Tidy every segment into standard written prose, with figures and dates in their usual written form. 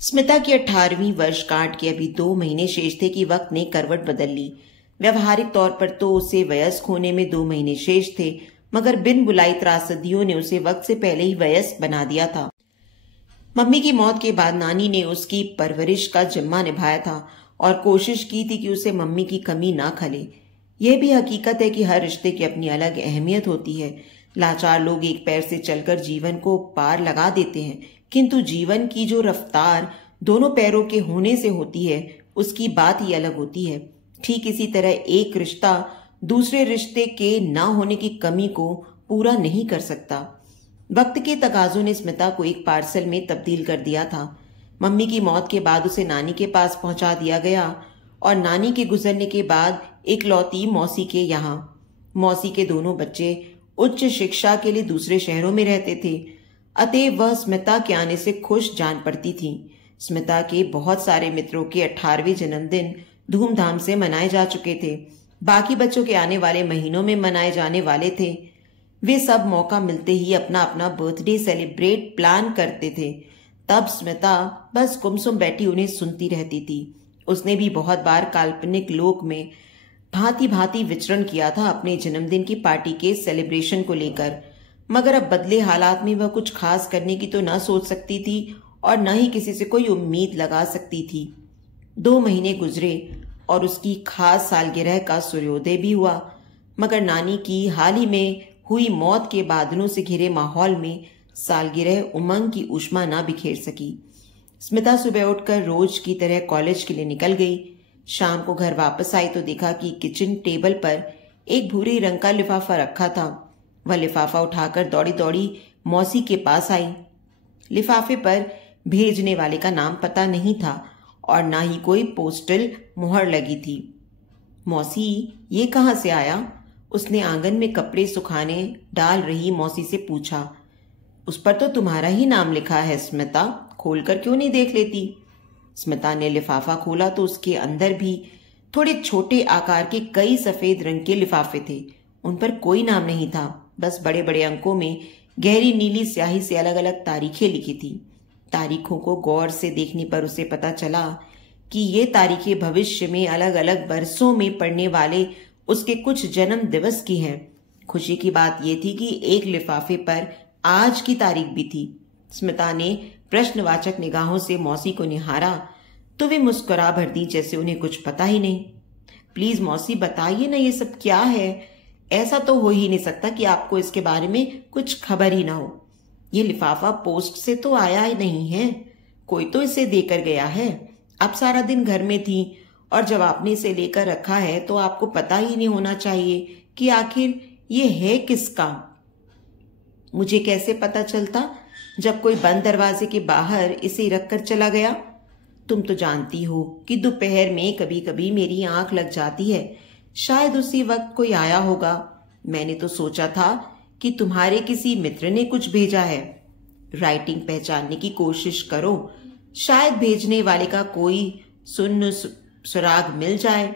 स्मिता की 18वीं वर्षगांठ के अभी 2 महीने शेष थे कि वक्त ने करवट बदल ली। व्यवहारिक तौर पर तो उसे वयस्क होने में 2 महीने शेष थे, मगर बिन बुलाई त्रासदियों ने उसे वक्त से पहले ही वयस्क बना दिया था। मम्मी की मौत के बाद नानी ने उसकी परवरिश का जिम्मा निभाया था और कोशिश की थी कि उसे मम्मी की कमी ना खले। यह भी हकीकत है कि हर रिश्ते की अपनी अलग अहमियत होती है। लाचार लोग एक पैर से चलकर जीवन को पार लगा देते हैं, किंतु जीवन की जो रफ्तार दोनों पैरों के होने से होती है, उसकी बात ही अलग होती है। ठीक इसी तरह एक रिश्ता दूसरे रिश्ते के ना होने की कमी को पूरा नहीं कर सकता। वक्त के तकाजों ने स्मिता को एक पार्सल में तब्दील कर दिया था। मम्मी की मौत के बाद उसे नानी के पास पहुंचा दिया गया और नानी के गुजरने के बाद इकलौती मौसी के यहाँ। मौसी के दोनों बच्चे उच्च शिक्षा के लिए दूसरे शहरों में रहते थे, अतएव वह स्मिता के आने से खुश जान पड़ती थी। स्मिता के बहुत सारे मित्रों के 18वें जन्मदिन धूमधाम से मनाए जा चुके थे। बाकी बच्चों के आने वाले महीनों में मनाए जाने वाले थे। वे सब मौका मिलते ही अपना अपना बर्थडे सेलिब्रेट प्लान करते थे। तब स्मिता बस गुमसुम बैठी उन्हें सुनती रहती थी। उसने भी बहुत बार काल्पनिक लोक में भांति भांति विचरण किया था अपने जन्मदिन की पार्टी के सेलिब्रेशन को लेकर, मगर अब बदले हालात में वह कुछ खास करने की तो न सोच सकती थी और न ही किसी से कोई उम्मीद लगा सकती थी। 2 महीने गुजरे और उसकी खास सालगिरह का सूर्योदय भी हुआ, मगर नानी की हाल ही में हुई मौत के बादलों से घिरे माहौल में सालगिरह उमंग की ऊष्मा ना बिखेर सकी। स्मिता सुबह उठकर रोज की तरह कॉलेज के लिए निकल गई। शाम को घर वापस आई तो देखा कि किचन टेबल पर एक भूरे रंग का लिफाफा रखा था। वह लिफाफा उठाकर दौड़ी दौड़ी मौसी के पास आई। लिफाफे पर भेजने वाले का नाम पता नहीं था और ना ही कोई पोस्टल मुहर लगी थी। मौसी, ये कहाँ से आया? उसने आंगन में कपड़े सुखाने डाल रही मौसी से पूछा। उस पर तो तुम्हारा ही नाम लिखा है स्मिता, खोलकर क्यों नहीं देख लेती? स्मिता ने लिफाफा खोला तो उसके अंदर भी थोड़े छोटे आकार के कई सफेद रंग के लिफाफे थे। उन पर कोई नाम नहीं था, बस बड़े बड़े अंकों में गहरी नीली स्याही से अलग अलग तारीखें लिखी थी। तारीखों को गौर से देखने पर उसे पता चला कि ये तारीखें भविष्य में अलग अलग बरसों में पड़ने वाले उसके कुछ जन्म दिवस की हैं। खुशी की बात यह थी कि एक लिफाफे पर आज की तारीख भी थी। स्मिता ने प्रश्नवाचक निगाहों से मौसी को निहारा तो वे मुस्कुरा भर दी जैसे उन्हें कुछ पता ही नहीं। प्लीज मौसी, बताइए ना, ये सब क्या है? ऐसा तो हो ही नहीं सकता कि आपको इसके बारे में कुछ खबर ही ना हो। ये लिफाफा पोस्ट से तो आया ही नहीं है, कोई तो इसे देकर गया है। आप सारा दिन घर में थी और जब आपने इसे लेकर रखा है तो आपको पता ही नहीं होना चाहिए कि आखिर ये है किसका। मुझे कैसे पता चलता जब कोई बंद दरवाजे के बाहर इसे रखकर चला गया? तुम तो जानती हो कि दोपहर में कभी कभी मेरी आंख लग जाती है। शायद उसी वक्त कोई आया होगा। मैंने तो सोचा था कि तुम्हारे किसी मित्र ने कुछ भेजा है। राइटिंग पहचानने की कोशिश करो, शायद भेजने वाले का कोई सुन्न सुराग मिल जाए।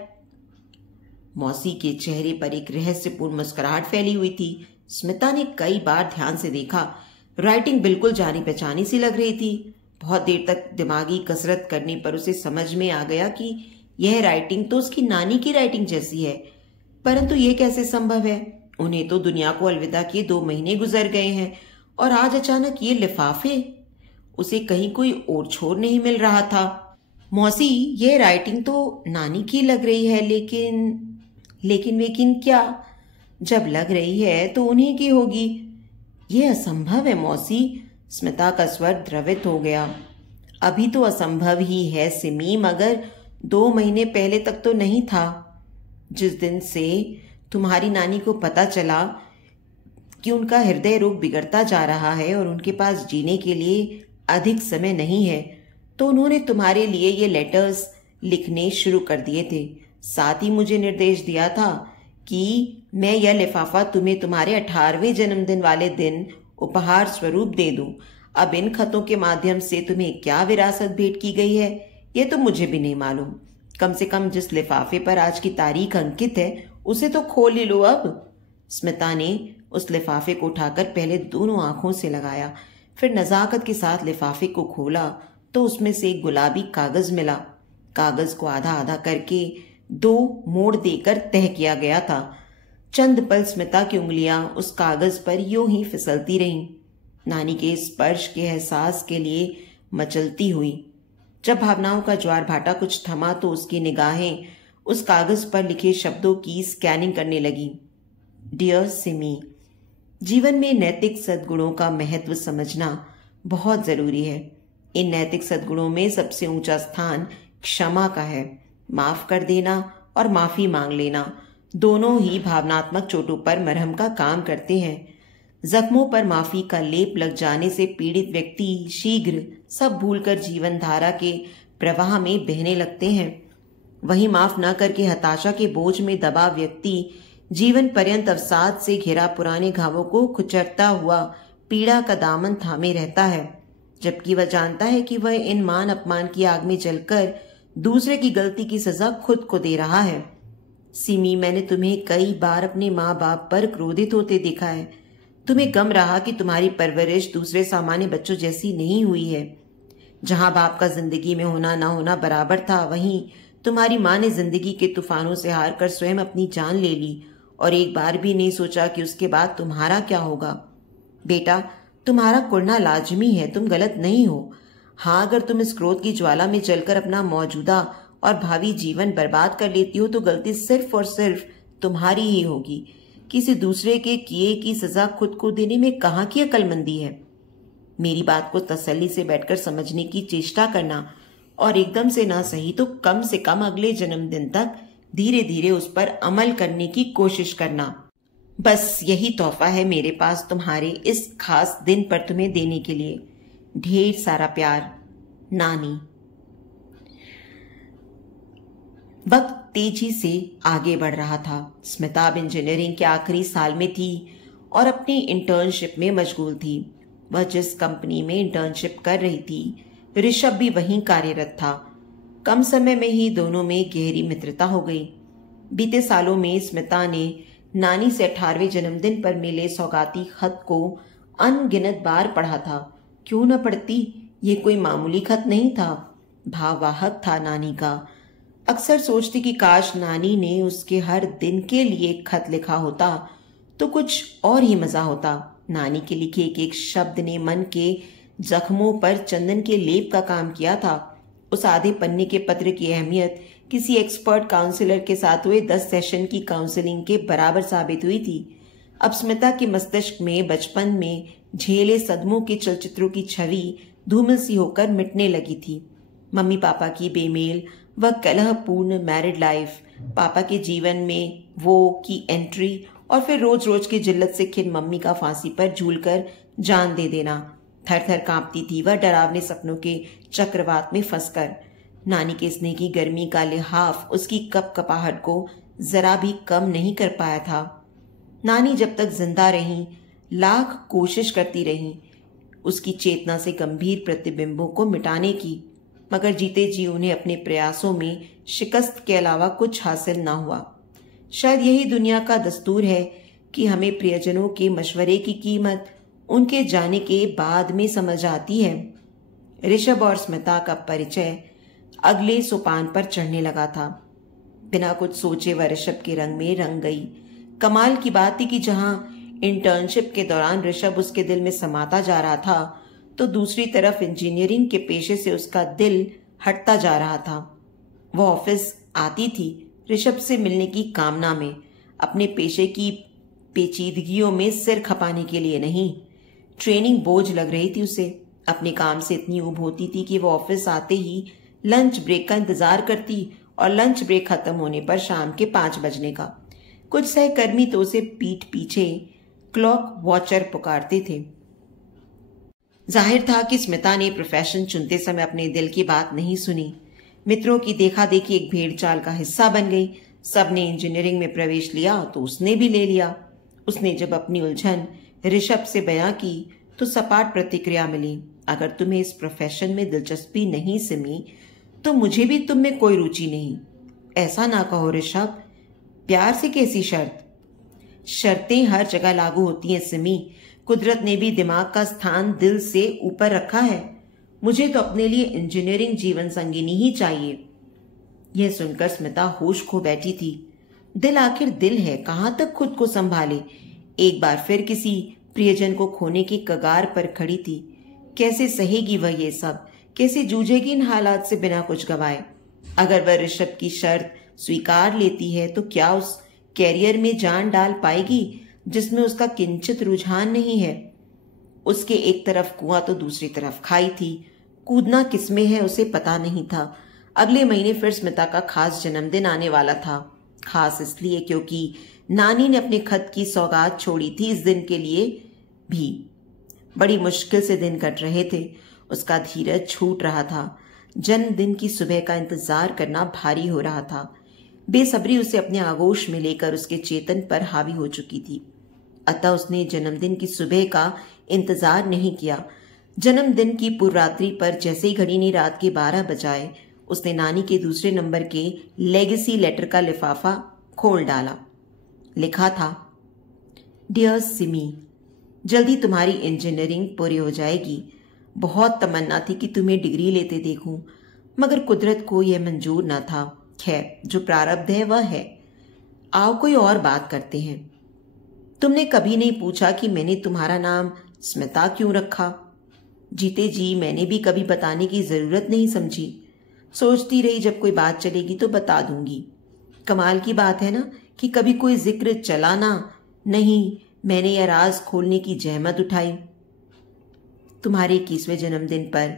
मौसी के चेहरे पर एक रहस्यपूर्ण मुस्कुराहट फैली हुई थी। स्मिता ने कई बार ध्यान से देखा। राइटिंग बिल्कुल जानी पहचानी सी लग रही थी। बहुत देर तक दिमागी कसरत करने पर उसे समझ में आ गया कि यह राइटिंग तो उसकी नानी की राइटिंग जैसी है। परंतु यह कैसे संभव है? उन्हें तो दुनिया को अलविदा किए 2 महीने गुजर गए हैं और आज अचानक ये लिफाफे। उसे कहीं कोई और छोर नहीं मिल रहा था। मौसी, ये राइटिंग तो नानी की लग रही है, लेकिन क्या? जब लग रही है तो उन्हीं की होगी। यह असंभव है मौसी। स्मिता का स्वर द्रवित हो गया। अभी तो असंभव ही है सिमी, मगर 2 महीने पहले तक तो नहीं था। जिस दिन से तुम्हारी नानी को पता चला कि उनका हृदय रोग बिगड़ता जा रहा है और उनके पास जीने के लिए अधिक समय नहीं है, तो उन्होंने तुम्हारे लिए ये लेटर्स लिखने शुरू कर दिए थे। साथ ही मुझे निर्देश दिया था कि मैं यह लिफाफा तुम्हें तुम्हारे 18वें जन्मदिन वाले दिन उपहार स्वरूप दे दूं। अब इन खतों के माध्यम से तुम्हें क्या विरासत भेंट की गई है, ये तो मुझे भी नहीं मालूम। कम से कम जिस लिफाफे पर आज की तारीख अंकित है उसे तो खोल ही लो अब। स्मिता ने उस लिफाफे को उठाकर पहले दोनों आंखों से लगाया, फिर नजाकत के साथ लिफाफे को खोला तो उसमें से एक गुलाबी कागज मिला। कागज को आधा आधा करके 2 मोड़ देकर तह किया गया था। चंद पल स्मिता की उंगलियां उस कागज पर यूं ही फिसलती रहीं, नानी के स्पर्श के एहसास के लिए मचलती हुई। जब भावनाओं का ज्वार भाटा कुछ थमा तो उसकी निगाहें उस कागज पर लिखे शब्दों की स्कैनिंग करने लगी। डियर सिमी, जीवन में नैतिक सद्गुणों का महत्व समझना बहुत जरूरी है। इन नैतिक सद्गुणों में सबसे ऊंचा स्थान क्षमा का है। माफ कर देना और माफी मांग लेना दोनों ही भावनात्मक चोटों पर मरहम का काम करते हैं। जख्मों पर माफी का लेप लग जाने से पीड़ित व्यक्ति शीघ्र सब भूलकर जीवन धारा के प्रवाह में बहने लगते हैं। वहीं माफ न करके हताशा के बोझ में दबा व्यक्ति जीवन पर्यंत अवसाद से घिरा पुराने घावों को कुचरता हुआ पीड़ा का दामन थामे रहता है, जबकि वह जानता है कि वह इन मान अपमान की आग में जलकर दूसरे की गलती की सजा खुद को दे रहा है। सिमी, मैंने तुम्हें कई बार अपने माँ बाप पर क्रोधित होते देखा है। तुम्हें गम रहा कि तुम्हारी परवरिश दूसरे सामान्य बच्चों जैसी नहीं हुई है। जहां बाप का जिंदगी में होना ना होना बराबर था, वहीं तुम्हारी माँ ने जिंदगी के तूफानों से हार कर स्वयं अपनी जान ले ली और एक बार भी नहीं सोचा कि उसके बाद तुम्हारा क्या होगा। बेटा, तुम्हारा कुड़ना लाजमी है, तुम गलत नहीं हो। हाँ, अगर तुम इस क्रोध की ज्वाला में जलकर अपना मौजूदा और भावी जीवन बर्बाद कर लेती हो तो गलती सिर्फ और सिर्फ तुम्हारी ही होगी। किसी दूसरे के किए की सजा खुद को देने में कहाँ की अक्लमंदी है। मेरी बात को तसल्ली से बैठकर समझने की चेष्टा करना और एकदम से ना सही तो कम से कम अगले जन्मदिन तक धीरे धीरे उस पर अमल करने की कोशिश करना। बस यही तोहफा है मेरे पास तुम्हारे इस खास दिन पर तुम्हें देने के लिए। ढेर सारा प्यार, नानी। वक्त तेजी से आगे बढ़ रहा था। स्मिता अब इंजीनियरिंग के आखिरी साल में थी और अपनी इंटर्नशिप में मशगूल थी। वह जिस कंपनी में इंटर्नशिप कर रही थी, ऋषभ भी वहीं कार्यरत था। कम समय में ही दोनों में गहरी मित्रता हो गई। बीते सालों में स्मिता ने नानी से 18वें जन्मदिन पर मिले सौगाती खत को अनगिनत बार पढ़ा था। क्यों न पढ़ती, ये कोई मामूली खत नहीं था, भाववाहक था नानी का। अक्सर सोचती कि काश नानी ने उसके हर दिन के लिए एक खत लिखा होता तो कुछ और ही मजा होता। नानी के लिखे एक एक शब्द ने मन के जख्मों पर चंदन के लेप का काम किया था। उस आधे पन्ने के पत्र की अहमियत किसी एक्सपर्ट काउंसलर के साथ हुए 10 सेशन की काउंसलिंग के बराबर साबित हुई थी। अब स्मिता के मस्तिष्क में बचपन में झेले सदमों के चलचित्रों की छवि धूमिल सी होकर मिटने लगी थी। मम्मी पापा की बेमेल व कलहपूर्ण मैरिड लाइफ, पापा के जीवन में वो की एंट्री और फिर रोज रोज की जिल्लत से खिन मम्मी का फांसी पर झूलकर जान दे देना। थर थर कांपती थी वह डरावने सपनों के चक्रवात में फंसकर। नानी के स्नेह की गर्मी का लिहाफ उसकी कपकपाहट को जरा भी कम नहीं कर पाया था। नानी जब तक जिंदा रही लाख कोशिश करती रही उसकी चेतना से गंभीर प्रतिबिंबों को मिटाने की, मगर जीते जी उन्हें अपने प्रयासों में शिकस्त के अलावा कुछ हासिल न हुआ। शायद यही दुनिया का दस्तूर है कि हमें प्रियजनों के मशवरे की कीमत उनके जाने के बाद में समझ आती है। ऋषभ और स्मिता का परिचय अगले सोपान पर चढ़ने लगा था। बिना कुछ सोचे वह ऋषभ के रंग में रंग गई। कमाल की बात थी कि जहां इंटर्नशिप के दौरान ऋषभ उसके दिल में समाता जा रहा था तो दूसरी तरफ इंजीनियरिंग के पेशे से उसका दिल हटता जा रहा था। वह ऑफिस आती थी ऋषभ से मिलने की कामना में, अपने पेशे की पेचीदगियों में सिर खपाने के लिए नहीं। ट्रेनिंग बोझ लग रही थी उसे। अपने काम से इतनी ऊब होती थी कि वो ऑफिस आते ही लंच ब्रेक का इंतजार करती और लंच ब्रेक खत्म होने पर शाम के 5 बजने का। कुछ सहकर्मी तो उसे पीठ पीछे क्लॉक वॉचर पुकारते थे। जाहिर था कि स्मिता ने प्रोफेशन चुनते समय अपने दिल की बात नहीं सुनी। मित्रों की देखा देखी एक भेड़ चाल का हिस्सा बन गई। सबने इंजीनियरिंग में प्रवेश लिया तो उसने भी ले लिया। उसने जब अपनी उलझन ऋषभ से बयां की तो सपाट प्रतिक्रिया मिली, अगर तुम्हें इस प्रोफेशन में दिलचस्पी नहीं सिमी तो मुझे भी तुम में कोई रुचि नहीं। ऐसा ना कहो ऋषभ, प्यार से कैसी शर्त? शर्तें हर जगह लागू होती हैं सिमी। कुदरत ने भी दिमाग का स्थान दिल से ऊपर रखा है। मुझे तो अपने लिए इंजीनियरिंग जीवन संगिनी ही चाहिए। यह सुनकर स्मिता होश खो बैठी थी। दिल आखिर दिल है, कहां तक खुद को संभाले। एक बार फिर किसी प्रियजन को खोने की कगार पर खड़ी थी। कैसे सहेगी वह ये सब, कैसे जूझेगी इन हालात से बिना कुछ गवाए। अगर वह ऋषभ की शर्त स्वीकार लेती है तो क्या उस कैरियर में जान डाल पाएगी जिसमें उसका किंचित रुझान नहीं है। उसके एक तरफ कुआं तो दूसरी तरफ खाई थी। कूदना किसमें है उसे पता नहीं था। अगले महीने फिर स्मिता का खास जन्मदिन आने वाला था। खास इसलिए क्योंकि नानी ने अपने खत की सौगात छोड़ी थी इस दिन के लिए भी। बड़ी मुश्किल से दिन कट रहे थे। उसका धीरज छूट रहा था। जन्मदिन की सुबह का इंतजार करना भारी हो रहा था। बेसब्री उसे अपने आगोश में लेकर उसके चेतन पर हावी हो चुकी थी। अतः उसने जन्मदिन की सुबह का इंतजार नहीं किया। जन्मदिन की पूर्व रात्रि पर जैसे ही घड़ी ने रात के 12 बजाए, उसने नानी के दूसरे नंबर के लेगेसी लेटर का लिफाफा खोल डाला। लिखा था, डियर सिमी, जल्दी तुम्हारी इंजीनियरिंग पूरी हो जाएगी। बहुत तमन्ना थी कि तुम्हें डिग्री लेते देखूं, मगर कुदरत को यह मंजूर न था। खैर, जो प्रारब्ध है वह है। आओ कोई और बात करते हैं। तुमने कभी नहीं पूछा कि मैंने तुम्हारा नाम स्मिता क्यों रखा। जीते जी मैंने भी कभी बताने की जरूरत नहीं समझी। सोचती रही जब कोई बात चलेगी तो बता दूंगी। कमाल की बात है ना कि कभी कोई जिक्र चला ना। नहीं, मैंने यह राज खोलने की जहमत उठाई। तुम्हारे 21वें जन्मदिन पर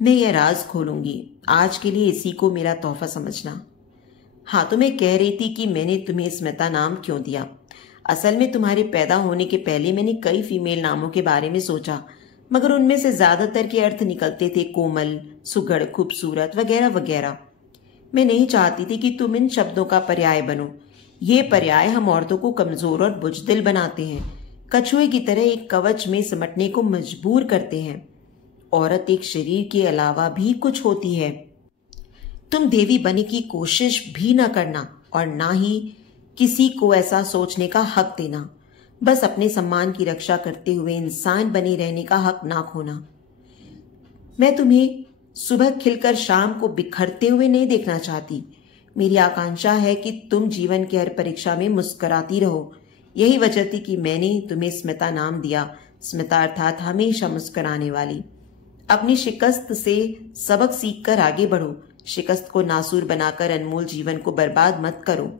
मैं यह राज खोलूंगी। आज के लिए इसी को मेरा तोहफा समझना। हाँ, तो मैं कह रही थी कि मैंने तुम्हें स्मिता नाम क्यों दिया। असल में तुम्हारे पैदा होने के पहले मैंने कई फीमेल नामों के बारे में सोचा, मगर उनमें से ज्यादातर के अर्थ निकलते थे कोमल, सुघड़, खूबसूरत वगैरह वगैरह। मैं नहीं चाहती थी कि तुम इन शब्दों का पर्याय बनो। ये पर्याय हम औरतों को कमजोर और बुजदिल बनाते हैं, कछुए की तरह एक कवच में सिमटने को मजबूर करते हैं। औरत एक शरीर के अलावा भी कुछ होती है। तुम देवी बनने की कोशिश भी न करना और ना ही किसी को ऐसा सोचने का हक देना। बस अपने सम्मान की रक्षा करते हुए इंसान बने रहने का हक ना खोना। मैं तुम्हें सुबह खिलकर शाम को बिखरते हुए नहीं देखना चाहती। मेरी आकांक्षा है कि तुम जीवन की हर परीक्षा में मुस्कुराती रहो। यही वजह थी कि मैंने तुम्हें स्मिता नाम दिया। स्मिता अर्थात हमेशा मुस्कुराने वाली। अपनी शिकस्त से सबक सीखकर आगे बढ़ो। शिकस्त को नासूर बनाकर अनमोल जीवन को बर्बाद मत करो।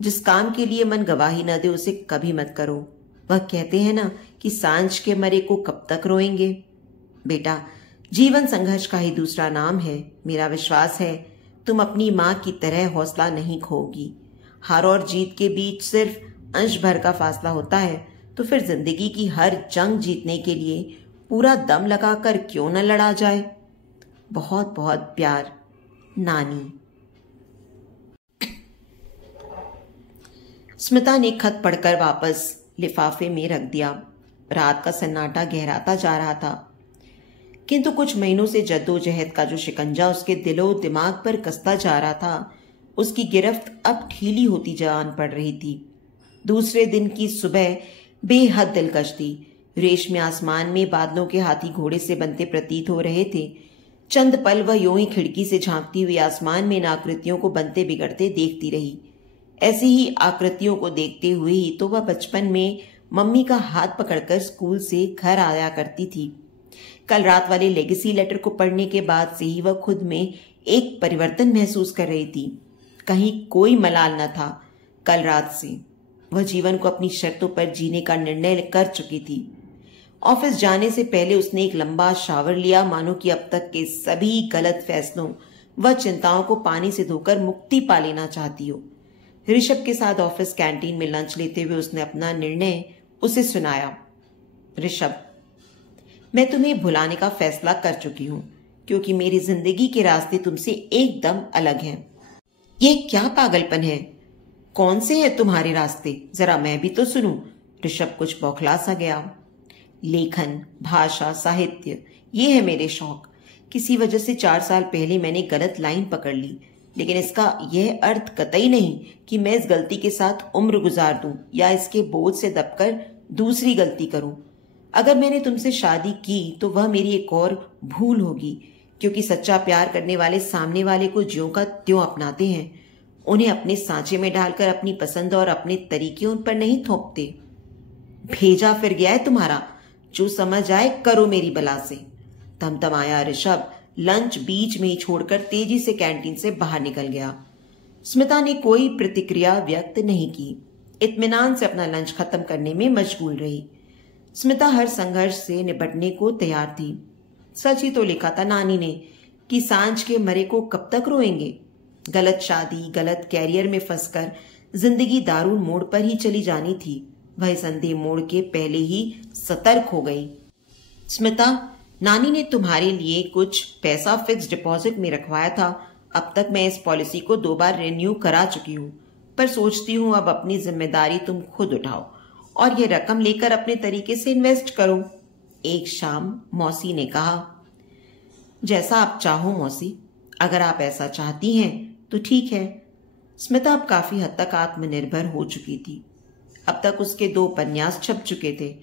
जिस काम के लिए मन गवाही न दे उसे कभी मत करो। वह कहते हैं ना कि सांझ के मरे को कब तक रोएंगे। बेटा, जीवन संघर्ष का ही दूसरा नाम है। मेरा विश्वास है तुम अपनी माँ की तरह हौसला नहीं खोगी। हार और जीत के बीच सिर्फ अंश भर का फासला होता है, तो फिर जिंदगी की हर जंग जीतने के लिए पूरा दम लगाकर क्यों न लड़ा जाए। बहुत बहुत प्यार, नानी। स्मिता ने खत पढ़कर वापस लिफाफे में रख दिया। रात का सन्नाटा गहराता जा रहा था, किंतु कुछ महीनों से जद्दोजहद का जो शिकंजा उसके दिलो दिमाग पर कसता जा रहा था, उसकी गिरफ्त अब ढीली होती जान पड़ रही थी। दूसरे दिन की सुबह बेहद दिलकश थी। रेशमी आसमान में बादलों के हाथी घोड़े से बनते प्रतीत हो रहे थे। चंद पल वह यूं ही खिड़की से झांकती हुई आसमान में इन आकृतियों को बनते बिगड़ते देखती रही। ऐसी ही आकृतियों को देखते हुए ही तो वह बचपन में मम्मी का हाथ पकड़कर स्कूल से घर आया करती थी। कल रात वाले लेगेसी लेटर को पढ़ने के बाद से ही वह खुद में एक परिवर्तन महसूस कर रही थी। कहीं कोई मलाल न था। कल रात से वह जीवन को अपनी शर्तों पर जीने का निर्णय कर चुकी थी। ऑफिस जाने से पहले उसने एक लंबा शावर लिया, मानो कि अब तक के सभी गलत फैसलों व चिंताओं को पानी से धोकर मुक्ति पा लेना चाहती हो। ऋषभ के साथ ऑफिस कैंटीन में लंच लेते हुए उसने अपना निर्णय उसे सुनाया। ऋषभ, मैं तुम्हें भुलाने का फैसला कर चुकी हूं, क्योंकि मेरी जिंदगी के रास्ते तुमसे एकदम अलग हैं। ये क्या पागलपन है? कौन से हैं तुम्हारे रास्ते? जरा मैं भी तो सुनूं। ऋषभ कुछ बौखला सा गया। लेखन, भाषा, साहित्य, ये है मेरे शौक। किसी वजह से 4 साल पहले मैंने गलत लाइन पकड़ ली, लेकिन इसका यह अर्थ कतई नहीं कि मैं इस गलती के साथ उम्र गुजार दूं या इसके बोझ से दबकर दूसरी गलती करूं। अगर मैंने तुमसे शादी की तो वह मेरी एक और भूल होगी, क्योंकि सच्चा प्यार करने वाले सामने वाले को ज्यों का त्यों अपनाते हैं। उन्हें अपने सांचे में डालकर अपनी पसंद और अपने तरीके उन पर नहीं थोपते। भेजा फिर गया है तुम्हारा, जो समझ आए करो मेरी बला से। तमतमाया ऋषभ लंच बीच में ही छोड़कर तेजी से कैंटीन से बाहर निकल गया। स्मिता ने कोई प्रतिक्रिया व्यक्त नहीं की, इत्मीनान से अपना लंच खत्म करने में मशगूल रही। स्मिता हर संघर्ष से निपटने को तैयार थी। सच ही तो लिखा था नानी ने कि सांझ के मरे को कब तक रोएंगे। गलत शादी, गलत कैरियर में फंसकर जिंदगी दारुण मोड़ पर ही चली जानी थी। वह इस अंधे मोड़ के पहले ही सतर्क हो गई। स्मिता, नानी ने तुम्हारे लिए कुछ पैसा फिक्स डिपॉजिट में रखवाया था। अब तक मैं इस पॉलिसी को 2 बार रिन्यू करा चुकी हूँ, पर सोचती हूँ अब अपनी जिम्मेदारी तुम खुद उठाओ और ये रकम लेकर अपने तरीके से इन्वेस्ट करो। एक शाम मौसी ने कहा। जैसा आप चाहो मौसी, अगर आप ऐसा चाहती हैं तो ठीक है। स्मिता अब काफी हद तक आत्मनिर्भर हो चुकी थी। अब तक उसके 2 उपन्यास छप चुके थे।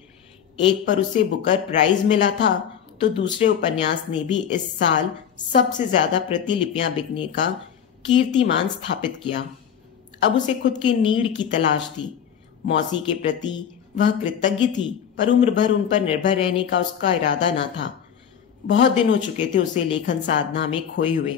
एक पर उसे बुकर प्राइज मिला था तो दूसरे उपन्यास ने भी इस साल सबसे ज्यादा प्रतिलिपियां बिकने का कीर्तिमान स्थापित किया। अब उसे खुद के नीड़ की तलाश थी। मौसी के प्रति वह कृतज्ञ थी, पर उम्र भर उन पर निर्भर रहने का उसका इरादा न था। बहुत दिन हो चुके थे उसे लेखन साधना में खोए हुए।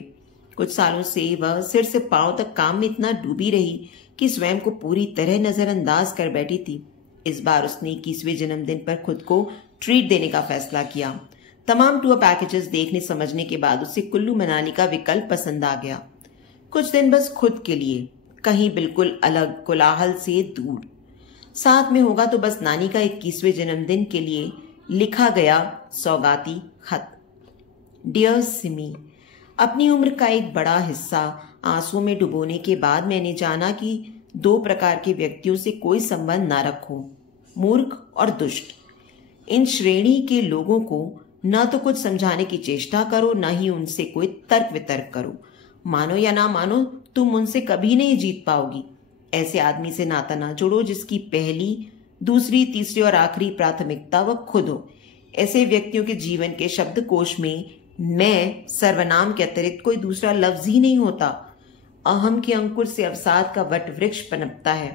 कुछ सालों से वह सिर से पांव तक काम में इतना डूबी रही कि स्वयं को पूरी तरह नजरअंदाज कर बैठी थी। इस बार उसने 21वें जन्मदिन पर खुद को ट्रीट देने का फैसला किया। तमाम टूर पैकेजेस देखने समझने के बाद उसे कुल्लू मनाली का विकल्प पसंद आ गया। कुछ दिन बस खुद के लिए, कहीं बिल्कुल अलग, कोलाहल से दूर। साथ में होगा तो बस नानी का 21वें जन्मदिन के लिए लिखा गया सौगाती खत। डियर सिमी, अपनी उम्र का एक बड़ा हिस्सा आंसुओं में डुबोने के बाद मैंने जाना कि 2 प्रकार के व्यक्तियों से कोई संबंध ना रखो, मूर्ख और दुष्ट। इन श्रेणी के लोगों को न तो कुछ समझाने की चेष्टा करो, न ही उनसे कोई तर्क वितर्क करो। मानो या ना मानो, तुम उनसे कभी नहीं जीत पाओगी। ऐसे आदमी से नाता ना जोड़ो जिसकी पहली, दूसरी, तीसरी और आखिरी प्राथमिकता वह खुद हो। ऐसे व्यक्तियों के जीवन के शब्दकोश में मैं सर्वनाम के अतिरिक्त कोई दूसरा लफ्ज ही नहीं होता। अहम के अंकुर से अवसाद का वट वृक्ष पनपता है।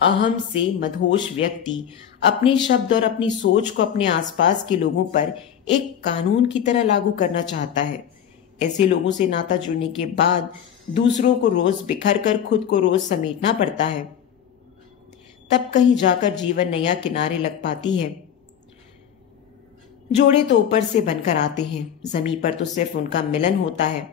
अहम से मदहोश व्यक्ति अपने शब्द और अपनी सोच को अपने आसपास के लोगों पर एक कानून की तरह लागू करना चाहता है। ऐसे लोगों से नाता जुड़ने के बाद दूसरों को रोज बिखर कर खुद को रोज समेटना पड़ता है। तब कहीं जाकर जीवन नैया किनारे लग पाती है। जोड़े तो ऊपर से बनकर आते हैं, जमीन पर तो सिर्फ उनका मिलन होता है।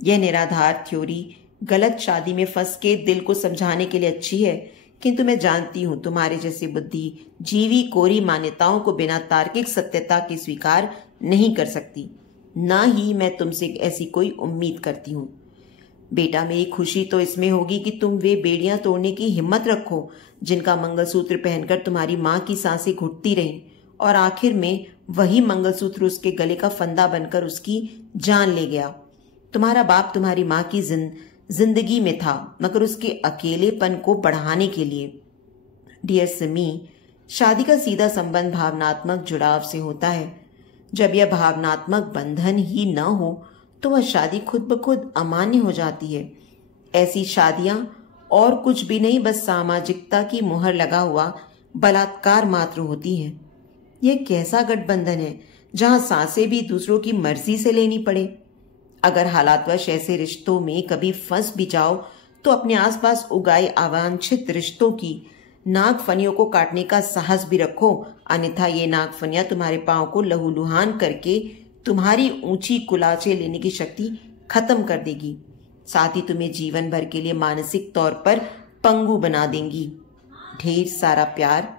यह निराधार थ्योरी गलत शादी में फंस के दिल को समझाने के लिए अच्छी है, किंतु मैं जानती हूं तुम्हारे जैसी बुद्धि जीवी कोरी मान्यताओं को बिना तार्किक सत्यता के स्वीकार नहीं कर सकती। ना ही मैं तुमसे ऐसी कोई उम्मीद करती हूँ। बेटा, मेरी खुशी तो इसमें होगी कि तुम वे बेड़ियां तोड़ने की हिम्मत रखो जिनका मंगलसूत्र पहनकर तुम्हारी माँ की सांसें घुटती रहीं और आखिर में वही मंगलसूत्र उसके गले का फंदा बनकर उसकी जान ले गया। तुम्हारा बाप तुम्हारी माँ की जिंदगी में था, मगर उसके अकेलेपन को बढ़ाने के लिए। डियर सिमी, शादी का सीधा संबंध भावनात्मक जुड़ाव से होता है। जब यह भावनात्मक बंधन ही न हो तो वह शादी खुद ब खुद अमान्य हो जाती है। ऐसी शादियां और कुछ भी नहीं, बस सामाजिकता की मुहर लगा हुआ बलात्कार मात्र होती हैं। यह कैसा गठबंधन है जहां सांसें भी दूसरों की मर्जी से लेनी पड़े। अगर हालातवश ऐसे रिश्तों में कभी फंस भी जाओ तो अपने आसपास उगाए अवांछित रिश्तों की नागफनियों को काटने का साहस भी रखो, अन्यथा ये नागफनियां तुम्हारे पांव को लहूलुहान करके तुम्हारी ऊंची कुलाचे लेने की शक्ति खत्म कर देगी। साथ ही तुम्हें जीवन भर के लिए मानसिक तौर पर पंगु बना देंगी। ढेर सारा प्यार,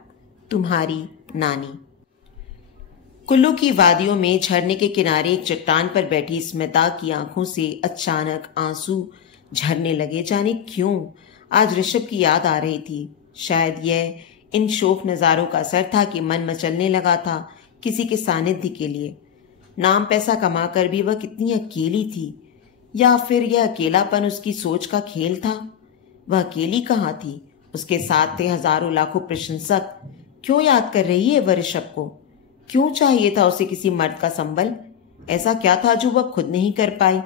तुम्हारी नानी। कुल्लू की वादियों में झरने के किनारे एक चट्टान पर बैठी स्मिता की आंखों से अचानक आंसू झरने लगे। जाने क्यों आज ऋषभ की याद आ रही थी। शायद यह इन शोक नजारों का असर था कि मन मचलने लगा था किसी के सानिध्य के लिए। नाम पैसा कमाकर भी वह कितनी अकेली थी, या फिर यह अकेलापन उसकी सोच का खेल था। वह अकेली कहाँ थी? उसके साथ थे हजारों लाखों प्रशंसक। क्यों याद कर रही है वह ऋषभ को? क्यों चाहिए था उसे किसी मर्द का संबल? ऐसा क्या था जो वह खुद नहीं कर पाई?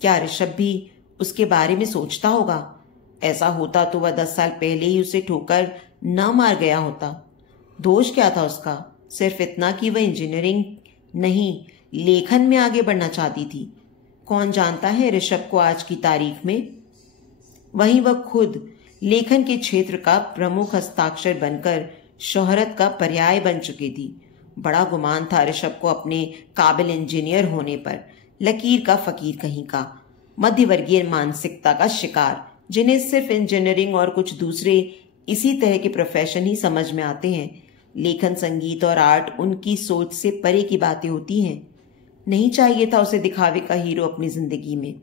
क्या ऋषभ भी उसके बारे में सोचता होगा? ऐसा होता तो वह 10 साल पहले ही उसे ठोकर न मार गया होता। दोष क्या था उसका? सिर्फ इतना कि वह इंजीनियरिंग नहीं, लेखन में आगे बढ़ना चाहती थी। कौन जानता है ऋषभ को आज की तारीख में वहीं वह खुद लेखन के क्षेत्र का प्रमुख हस्ताक्षर बनकर शोहरत का पर्याय बन चुकी थी। बड़ा गुमान था ऋषभ को अपने काबिल इंजीनियर होने पर। लकीर का फकीर कहीं का, मध्यवर्गीय मानसिकता का शिकार, जिन्हें सिर्फ इंजीनियरिंग और कुछ दूसरे इसी तरह के प्रोफेशन ही समझ में आते हैं। लेखन, संगीत और आर्ट उनकी सोच से परे की बातें होती हैं। नहीं चाहिए था उसे दिखावे का हीरो अपनी जिंदगी में।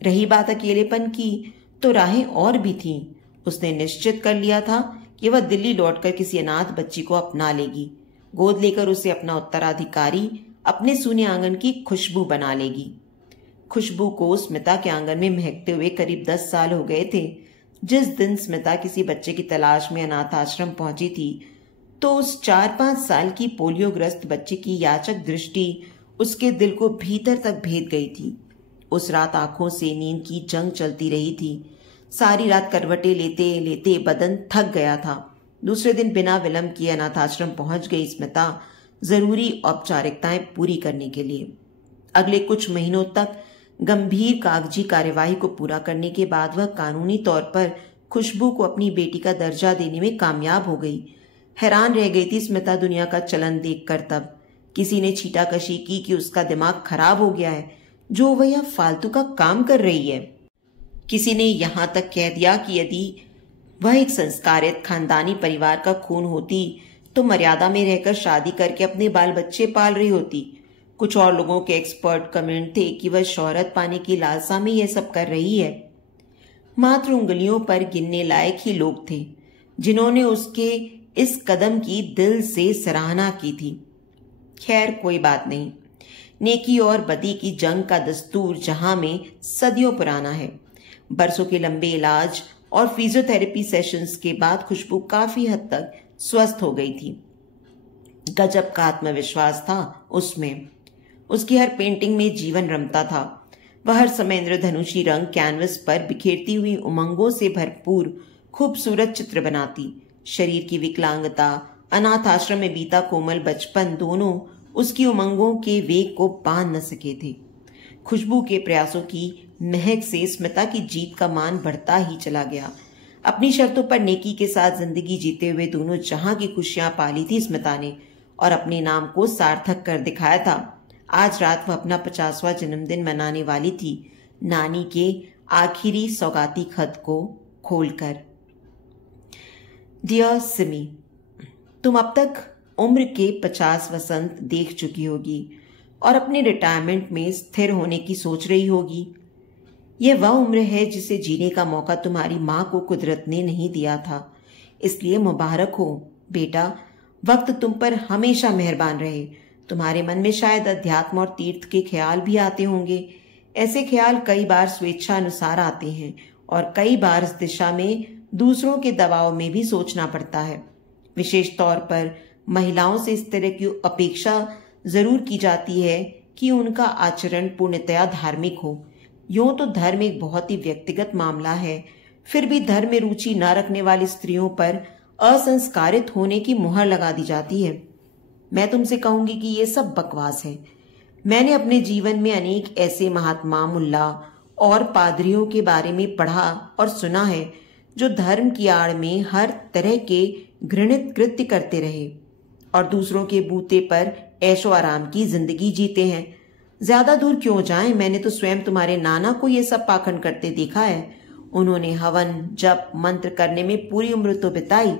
रही बात अकेलेपन की, तो राहें और भी थीं। उसने निश्चित कर लिया था कि वह दिल्ली लौटकर किसी अनाथ बच्ची को अपना लेगी, गोद लेकर उसे अपना उत्तराधिकारी, अपने सूने आंगन की खुशबू बना लेगी। खुशबू को स्मिता के आंगन में महकते हुए करीब 10 साल हो गए थे। जिस दिन स्मिता किसी बच्चे की तलाश में अनाथ आश्रम पहुंची थी, तो उस 4-5 साल की पोलियोग्रस्त बच्चे की याचक दृष्टि उसके दिल को भीतर तक भेद गई थी। उस रात आंखों से नींद की जंग चलती रही थी। सारी रात करवटें लेते लेते बदन थक गया था। दूसरे दिन बिना विलंब किए अनाथ आश्रम पहुंच गई स्मिता, जरूरी औपचारिकताएं पूरी करने के लिए। अगले कुछ महीनों तक गंभीर कागजी कार्यवाही को पूरा करने के बाद वह कानूनी तौर पर खुशबू को अपनी बेटी का दर्जा देने में कामयाब हो गई। हैरान रह गई थी स्मिता दुनिया का चलन देखकर। तब किसी ने छीटाकशी की कि उसका दिमाग खराब हो गया है, जो वह यह फालतू का काम कर रही है। किसी ने यहां तक कह दिया कि यदि वह एक संस्कारित खानदानी परिवार का खून होती तो मर्यादा में रहकर शादी करके अपने बाल बच्चे पाल रही होती। कुछ और लोगों के एक्सपर्ट कमेंट थे कि वह शोहरत पाने की लालसा में यह सब कर रही है। मात्र उंगलियों पर गिनने लायक ही लोग थे जिन्होंने उसके इस कदम की दिल से सराहना की थी। खैर, कोई बात नहीं। नेकी और बदी की जंग का दस्तूर जहां में सदियों पुराना है। बरसों के लंबे इलाज और फिजियोथेरेपी सेशंस के बाद खुशबू काफी हद तक स्वस्थ हो गई थी। गजब का आत्मविश्वास था उसमें। उसकी हर पेंटिंग में जीवन रमता था। वह हर समय इंद्रधनुषी रंग कैनवस पर बिखेरती हुई उमंगों से भरपूर खूबसूरत चित्र बनाती। शरीर की विकलांगता, अनाथ आश्रम में बीता कोमल बचपन, दोनों उसकी उमंगों के वेग को बांध न सके थे। खुशबू के प्रयासों की महक से स्मिता की जीत का मान बढ़ता ही चला गया। अपनी शर्तों पर नेकी के साथ जिंदगी जीते हुए दोनों जहां की खुशियां पाली थी स्मिता ने, और अपने नाम को सार्थक कर दिखाया था। आज रात वह अपना 50वां जन्मदिन मनाने वाली थी, नानी के आखिरी सौगाती खत को खोलकर। डियर सिमी, तुम अब तक उम्र के 50 वसंत देख चुकी होगी और अपने रिटायरमेंट में स्थिर होने की सोच रही होगी। यह वह उम्र है जिसे जीने का मौका तुम्हारी माँ को कुदरत ने नहीं दिया था। इसलिए मुबारक हो बेटा, वक्त तुम पर हमेशा मेहरबान रहे। तुम्हारे मन में शायद अध्यात्म और तीर्थ के ख्याल भी आते होंगे। ऐसे ख्याल कई बार स्वेच्छा अनुसार आते हैं और कई बार इस दिशा में दूसरों के दबाव में भी सोचना पड़ता है। विशेष तौर पर महिलाओं से इस तरह की अपेक्षा जरूर की जाती है कि उनका आचरण पूर्णतया धार्मिक हो। यूं तो धर्म एक बहुत ही व्यक्तिगत मामला है, फिर भी धर्म में रुचि न रखने वाली स्त्रियों पर असंस्कारित होने की मुहर लगा दी जाती है। मैं तुमसे कहूंगी कि ये सब बकवास है। मैंने अपने जीवन में अनेक ऐसे महात्मा, मुल्ला और पादरियों के बारे में पढ़ा और सुना है जो धर्म की आड़ में हर तरह के घृणित कृत्य करते रहे और दूसरों के बूते पर ऐशो आराम की जिंदगी जीते हैं। ज्यादा दूर क्यों जाएं, मैंने तो स्वयं तुम्हारे नाना को ये सब पाखंड करते देखा है। उन्होंने हवन, जप, मंत्र करने में पूरी उम्र तो बिताई,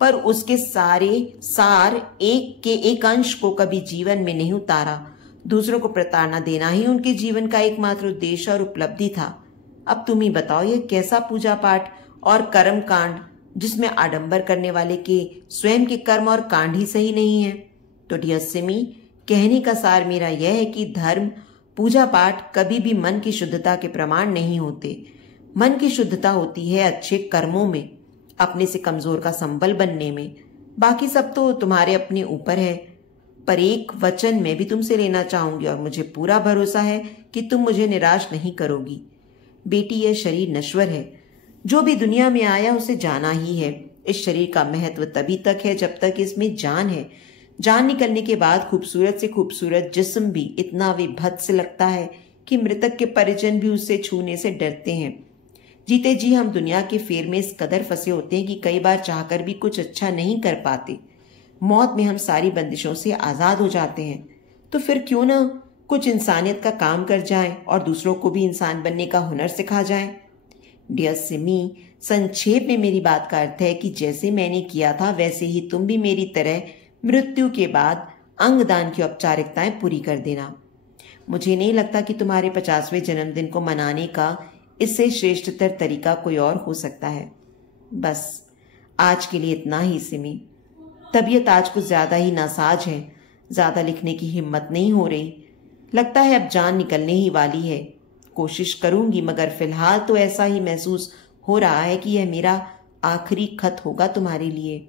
पर उसके सारे सार एक के एक अंश को कभी जीवन में नहीं उतारा। दूसरों को प्रताड़ना देना ही उनके जीवन का एकमात्र उद्देश्य और उपलब्धि था। अब तुम ही बताओ, ये कैसा पूजा पाठ और कर्म कांड जिसमें आडंबर करने वाले के स्वयं के कर्म और कांड ही सही नहीं है। तो डियर सिमी, कहने का सार मेरा यह है कि धर्म, पूजा पाठ कभी भी मन की शुद्धता के प्रमाण नहीं होते। मन की शुद्धता होती है अच्छे कर्मों में, अपने से कमजोर का संबल बनने में। बाकी सब तो तुम्हारे अपने ऊपर है। पर एक वचन मैं भी तुमसे लेना चाहूंगी और मुझे पूरा भरोसा है कि तुम मुझे निराश नहीं करोगी। बेटी, यह शरीर नश्वर है। जो भी दुनिया में आया उसे जाना ही है। इस शरीर का महत्व तभी तक है जब तक इसमें जान है। जान निकलने के बाद खूबसूरत से खूबसूरत जिस्म भी इतना विभत्स लगता है कि मृतक के परिजन भी उससे छूने से डरते हैं। जीते जी हम दुनिया के फेर में इस कदर फंसे होते हैं कि कई बार चाहकर भी कुछ अच्छा नहीं कर पाते। मौत में हम सारी बंदिशों से आजाद हो जाते हैं। तो फिर क्यों ना कुछ इंसानियत का काम कर जाएं और दूसरों को भी इंसान बनने का हुनर सिखा जाएं। डियर सिमी, संक्षेप में मेरी बात का अर्थ है कि जैसे मैंने किया था वैसे ही तुम भी मेरी तरह मृत्यु के बाद अंगदान की औपचारिकताएं पूरी कर देना। मुझे नहीं लगता कि तुम्हारे 50वें जन्मदिन को मनाने का इससे श्रेष्ठतर तरीका कोई और हो सकता है। बस आज के लिए इतना ही सिमी। तबीयत आज कुछ ज्यादा ही नासाज है। ज्यादा लिखने की हिम्मत नहीं हो रही। लगता है अब जान निकलने ही वाली है। कोशिश करूंगी, मगर फिलहाल तो ऐसा ही महसूस हो रहा है कि यह मेरा आखिरी खत होगा तुम्हारे लिए।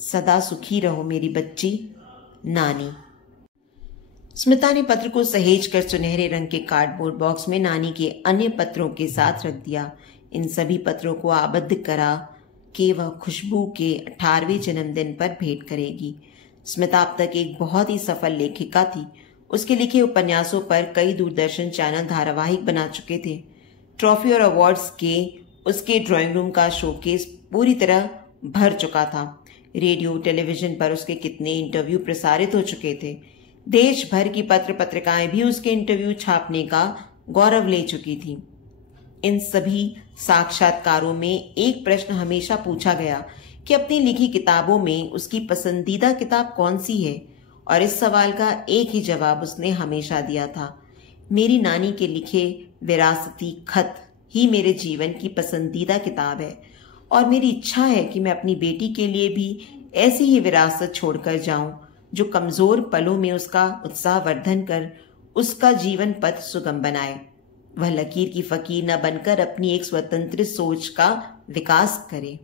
सदा सुखी रहो मेरी बच्ची, नानी। स्मिता ने पत्र को सहेज कर सुनहरे रंग के कार्डबोर्ड बॉक्स में नानी के अन्य पत्रों के साथ रख दिया। इन सभी पत्रों को आबद्ध करा कि वह खुशबू के 18वें जन्मदिन पर भेंट करेगी। स्मिता अब तक एक बहुत ही सफल लेखिका थी। उसके लिखे उपन्यासों पर कई दूरदर्शन चैनल धारावाहिक बना चुके थे। ट्रॉफी और अवार्ड्स के उसके ड्राइंग रूम का शोकेस पूरी तरह भर चुका था। रेडियो टेलीविजन पर उसके कितने इंटरव्यू प्रसारित हो चुके थे। देश भर की पत्र पत्रिकाएं भी उसके इंटरव्यू छापने का गौरव ले चुकी थी। इन सभी साक्षात्कारों में एक प्रश्न हमेशा पूछा गया कि अपनी लिखी किताबों में उसकी पसंदीदा किताब कौन सी है, और इस सवाल का एक ही जवाब उसने हमेशा दिया था, मेरी नानी के लिखे विरासती खत ही मेरे जीवन की पसंदीदा किताब है, और मेरी इच्छा है कि मैं अपनी बेटी के लिए भी ऐसी ही विरासत छोड़कर जाऊं जो कमजोर पलों में उसका उत्साह वर्धन कर उसका जीवन पथ सुगम बनाए। वह लकीर की फकीर न बनकर अपनी एक स्वतंत्र सोच का विकास करे।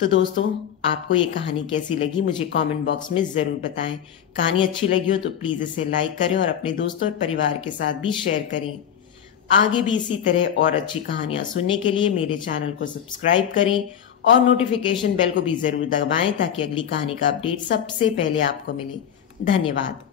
तो दोस्तों, आपको ये कहानी कैसी लगी मुझे कमेंट बॉक्स में जरूर बताएं। कहानी अच्छी लगी हो तो प्लीज इसे लाइक करें और अपने दोस्तों और परिवार के साथ भी शेयर करें। आगे भी इसी तरह और अच्छी कहानियां सुनने के लिए मेरे चैनल को सब्सक्राइब करें और नोटिफिकेशन बेल को भी जरूर दबाएं ताकि अगली कहानी का अपडेट सबसे पहले आपको मिले। धन्यवाद।